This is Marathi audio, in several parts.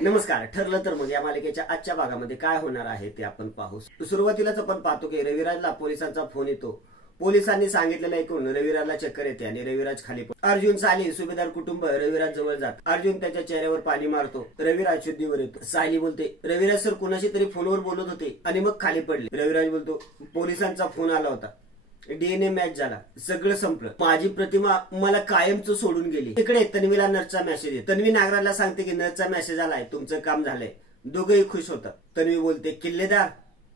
नमस्कार. ठरलं तर मग या मालिकेच्या आजच्या भागामध्ये काय होणार आहे ते आपण पाहू. सुरुवातीलाच आपण पाहतो की रविराजला पोलिसांचा फोन येतो. पोलिसांनी सांगितलेलं ऐकून रविराजला चक्कर येते आणि रविराज खाली पडतो. अर्जुन, सायली, सुभेदार कुटुंब रविराज जवळ जात. अर्जुन त्याच्या चेहऱ्यावर पाणी मारतो. रविराज शुद्धीवर येतो. सायली बोलते, रविराज सर कुणाशी तरी फोनवर बोलत होते आणि मग खाली पडले. रविराज बोलतो, पोलिसांचा फोन आला होता, डीएनए मॅच झाला, सगळं संपलं, माझी प्रतिमा मला कायमच सोडून गेली. इकडे तन्वीला नर्सचा मेसेज येतो. तन्वी नागराजला सांगते की नर्सचा मेसेज आलाय, तुमचं काम झालंय. दोघंही खुश होतात. तन्वी बोलते, किल्लेदार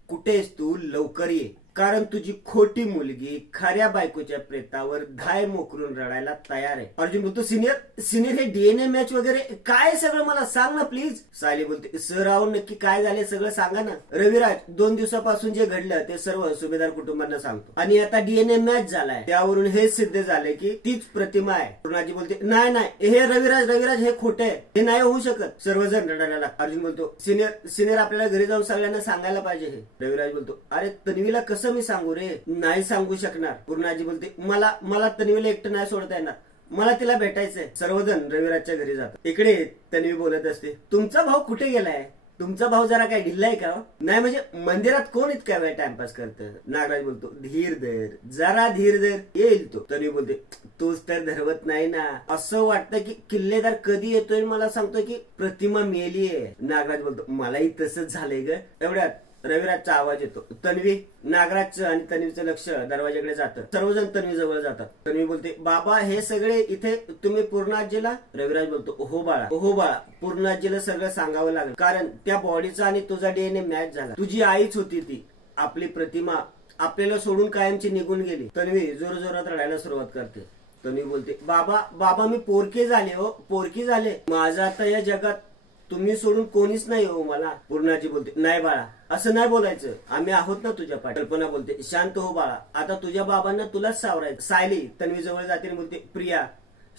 कुठेस तू, लवकर ये, कारण तुझी खोटी मुलगी खऱ्या बायकोच्या प्रेतावर धाय मोकरून रडायला तयार आहे. अर्जुन बोलतो, सिनियर हे डीएनए मॅच वगैरे काय सगळं मला सांग ना प्लीज. सायली बोलते, सर राव नक्की काय झाले सगळं सांगा ना. रविराज, 2 दिवसापासून जे घडलं ते सर्व सुभेदार कुटुंबांना सांगतो आणि आता डीएनए मॅच झालाय, त्यावरून हे सिद्ध झालंय की तीच प्रतिमा आहे. पूर्णाजी बोलते, नाही हे रविराज हे खोटे आहे, हे नाही होऊ शकत. सर्वजण रडायला लागतात. अर्जुन बोलतो, सिनियर आपल्याला घरी जाऊन सगळ्यांना सांगायला पाहिजे हे. रविराज बोलतो, अरे तन्वीला कसं मी सांगू रे, नाही सांगू शकणार. पूर्णाजी बोलते, मला तन्वीला एकटं नाही सोडता येणार, मला तिला भेटायचंय. सर्वजण रविराजच्या घरी जातात. इकडे तन्वी बोलत असते, तुमचा भाऊ कुठे गेलाय? तुमचा भाऊ जरा काय ढिल्लाय का? नाही म्हणजे मंदिरात कोण इतका वेळ टाइमपास करतं. नागराज बोलतो, धीर धर, जरा धीर धर, येईल तो. तन्वी बोलते, तूच तर धरवत नाही ना. असं वाटतं की किल्लेदार कधी येतोय मला सांगतोय की प्रतिमा मेलीये. नागराज बोलतो, मलाही तसंच झालंय ग. एवढ्यात रविराजचा आवाज येतो. तन्वी, नागराजचं आणि तन्वीचं लक्ष दरवाजाकडे जातं. सर्वजण तन्वी जवळ जातात. तन्वी बोलते, बाबा हे सगळे इथे तुम्ही पूर्णाजीला? रविराज बोलतो, हो बाळा, पूर्णाजीला सगळं सांगावं लागलं, कारण त्या बॉडीचा आणि तुझा डीएनए मॅच झाला. तुझी आईच होती ती. आपली प्रतिमा आपल्याला सोडून कायमची निघून गेली. तन्वी जोरजोरात रडायला सुरुवात करते. तन्वी बोलते, बाबा मी पोरके झाले हो, पोरकी झाले. माझं आता या जगात तुम्ही सोडून कोणीच नाही हो मला. पूर्णाजी बोलते, नाही बाळा, असं नाही बोलायचं, आम्ही आहोत ना तुझ्या पाठी. कल्पना बोलते, शांत हो बाळा, आता तुझ्या बाबांना तुलाच सावरायचं. सायली तन्वी जवळ जाते आणि बोलते, प्रिया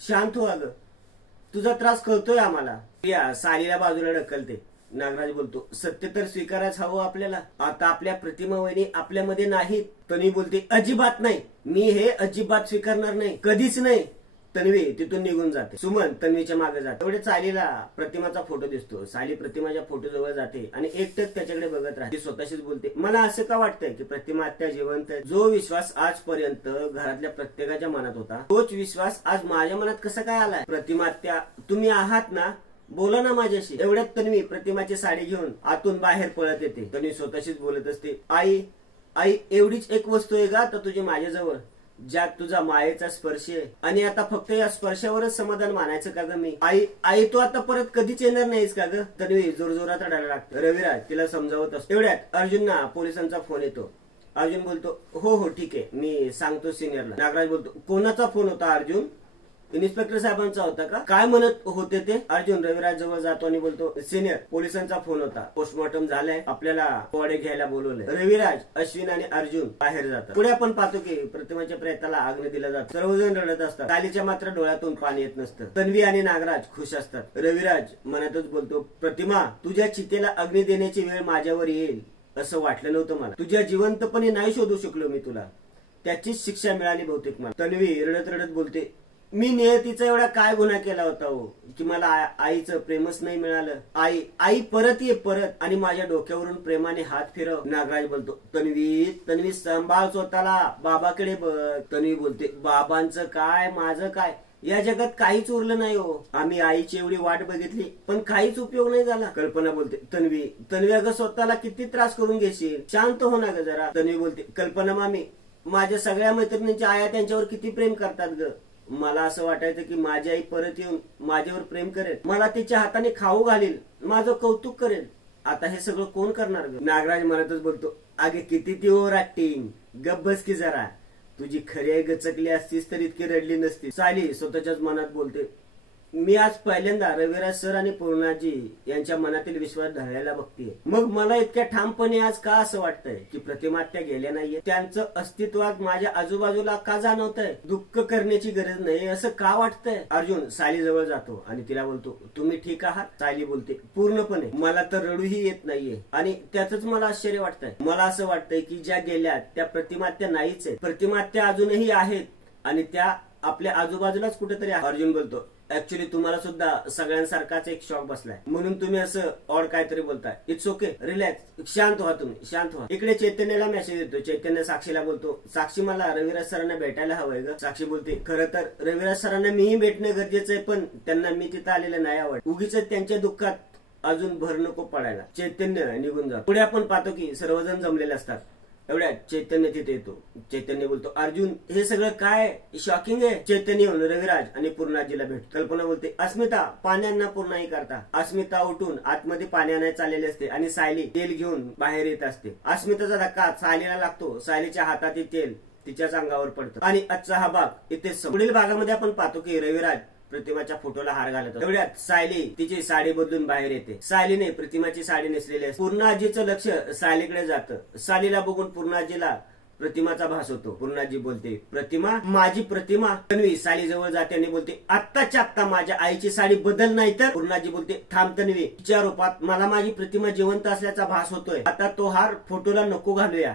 शांत हो, अगं तुझा त्रास कळतोय आम्हाला. प्रिया सायलीला बाजूला ढकलते. नागराज बोलतो, सत्य तर स्वीकारायच हवं आपल्याला. आता आपल्या प्रतिमा वहिनी आपल्यामध्ये नाहीत. तन्वी बोलते, अजिबात नाही, मी हे अजिबात स्वीकारणार नाही, कधीच नाही. तन्वी तिथून निघून जाते. सुमन तन्वीच्या मागे जाते. एवढे सायलीला प्रतिमाचा फोटो दिसतो. सायली प्रतिमाच्या फोटो जवळ जाते आणि एकटक त्याच्याकडे बघत राहते. स्वतःशीच बोलते, मला असं का वाटतंय की प्रतिमा आत्या जिवंत आहे? जो विश्वास आजपर्यंत घरातल्या प्रत्येकाच्या मनात होता, तोच विश्वास आज माझ्या मनात कसा काय आलाय? प्रतिमा आत्या तुम्ही आहात ना, बोला ना माझ्याशी. एवढ्यात तन्वी प्रतिमाची साडी घेऊन आतून बाहेर पळत येते. तन्वी स्वतःशीच बोलत असते, आई एवढीच एक वस्तू आहे का तर तुझी माझ्याजवळ, ज्यात तुझा मायेचा स्पर्श आहे, आणि आता फक्त या स्पर्शावरच समाधान मानायचं का ग मी? आई तू आता परत कधीच येणार नाहीस का ग? तन्वी जोरजोरात रडायला लागते. रविराज तिला समजावत असतो. एवढ्यात अर्जुनना पोलिसांचा फोन येतो. अर्जुन बोलतो, हो ठीक आहे, मी सांगतो सिनियरला. नागराज बोलतो, कोणाचा फोन होता अर्जुन? इन्स्पेक्टर साहेबांचा होता का? काय म्हणत होते ते? अर्जुन रविराज जवळ जातो आणि बोलतो, सिनियर पोलिसांचा फोन होता, पोस्टमॉर्टम झालंय, आपल्याला बॉडी घ्यायला बोलवलंय. रविराज, अश्विन आणि अर्जुन बाहेर जातात. पुढे आपण पाहतो की प्रतिमाच्या प्रेताला अग्नी दिला जातो. सर्वजण रडत असतात. सायलीच्या मात्र डोळ्यातून पाणी येत नसतं. तन्वी आणि नागराज खुश असतात. रविराज मनातच बोलतो, प्रतिमा तुझ्या चितेला अग्नी देण्याची वेळ माझ्यावर येईल असं वाटलं नव्हतं मला. तुझ्या जिवंतपणे नाही शोधू शकलो मी तुला, त्याचीच शिक्षा मिळाली बहुतेक मला. तन्वी रडत बोलते, मी नियतीचा एवढा काय गुन्हा केला होता हो की मला आईचं प्रेमच नाही मिळालं? आई परत ये, परत, आणि माझ्या डोक्यावरून प्रेमाने हात फिरव. नागराज बोलतो, तन्वी सांभाळ स्वतःला, बाबाकडे बघ. तन्वी बोलते, बाबांचं काय, माझं काय, या जगात काहीच उरलं नाही हो. आम्ही आईची एवढी वाट बघितली पण काहीच उपयोग नाही झाला. कल्पना बोलते, तन्वी अगं स्वतःला किती त्रास करून घेशील, शांत हो ना ग जरा. तन्वी बोलते, कल्पना मामी, माझ्या सगळ्या मैत्रिणींच्या आया त्यांच्यावर किती प्रेम करतात ग. मला असं वाटायचं की माझी आई परत येऊन माझ्यावर प्रेम करेल, मला तिच्या हाताने खाऊ घालील, माझं कौतुक करेल. आता हे सगळं कोण करणार ग? नागराज मनातच बोलतो, अगे किती ती ओव्हर ऍक्टिंग, गप्प बस की जरा, तुझी खरी आई गचकली असतीस तर इतकी रडली नसती. सायली स्वतःच्याच मनात बोलते, मी आज पहिल्यांदा रविराज सर आणि पूर्णाजी यांच्या मनातील विश्वास ढळायला बघतीये. मग मला इतक्या ठामपणे आज का असं वाटतंय की प्रतिमा त्या गेल्या नाहीये? त्यांचं अस्तित्व आज माझ्या आजूबाजूला का जाणवतंय? दुःख करण्याची गरज नाही असं का वाटतंय? अर्जुन सायली जवळ जातो आणि तिला बोलतो, तुम्ही ठीक आहात? सायली बोलते, पूर्णपणे, मला तर रडूही येत नाहीये आणि त्यातच मला आश्चर्य वाटतंय. मला असं वाटतंय की ज्या गेल्या त्या प्रतिमा त्या नाहीच आहेत. प्रतिमा त्या अजूनही आहेत आणि त्या आपल्या आजूबाजूलाच कुठेतरी. अर्जुन बोलतो, ऍक्च्युली तुम्हाला सुद्धा सगळ्यांसारखाच एक शॉक बसलाय म्हणून तुम्ही असं ऑड काहीतरी बोलताय. इट्स ओके, रिलॅक्स, शांत व्हा, तुम्ही शांत व्हा. इकडे चैतन्यला मेसेज येतो. चैतन्य साक्षीला बोलतो, साक्षी मला रविराज सरांना भेटायला हवंय ग. साक्षी बोलते, खरं तर रविराज सरांना मीही भेटणं गरजेचं आहे, पण त्यांना मी तिथं आलेलं नाही आवडत. उगीच त्यांच्या दुःखात अजून भर नको पडायला. चैतन्य निघून जातो. पुढे आपण पाहतो की सर्वजण जमलेले असतात. एवढ्या चैतन्य तिथे येतो. चैतन्य बोलतो, अर्जुन हे सगळं काय शॉकिंग आहे. चैतन्य येऊन रविराज आणि पूर्णाजीला भेट. कल्पना बोलते, अस्मिता पाण्यांना पूर्णाही करता. अस्मिता उठून आतमध्ये पाणी आणायला चाललेली असते आणि सायली तेल घेऊन बाहेर येत असते. अस्मिताचा धक्का सायलीला लागतो. सायलीच्या हातातील तेल तिच्याच अंगावर पडतं आणि आजचा हा भाग इथे. पुढील भागामध्ये आपण पाहतो की रविराज प्रतिमाच्या फोटोला हार घालत. एवढ्यात सायली तिची साडी बदलून बाहेर येते. सायलीने प्रतिमाची साडी नेसलेली असते. पूर्णाजीचं लक्ष सायलीकडे जातं. सायलीला बघून पूर्णाजीला प्रतिमाचा भास होतो. पूर्णाजी बोलते, प्रतिमा, माझी प्रतिमा. तन्वी सायली जवळ जाते आणि बोलते, आत्ताच्या आत्ता माझ्या आईची साडी बदल नाही तर. पूर्णाजी बोलते, थांब तन्वी, तिच्या रूपात मला माझी प्रतिमा जिवंत असल्याचा भास होतोय. आता तो हार फोटोला नको घालूया.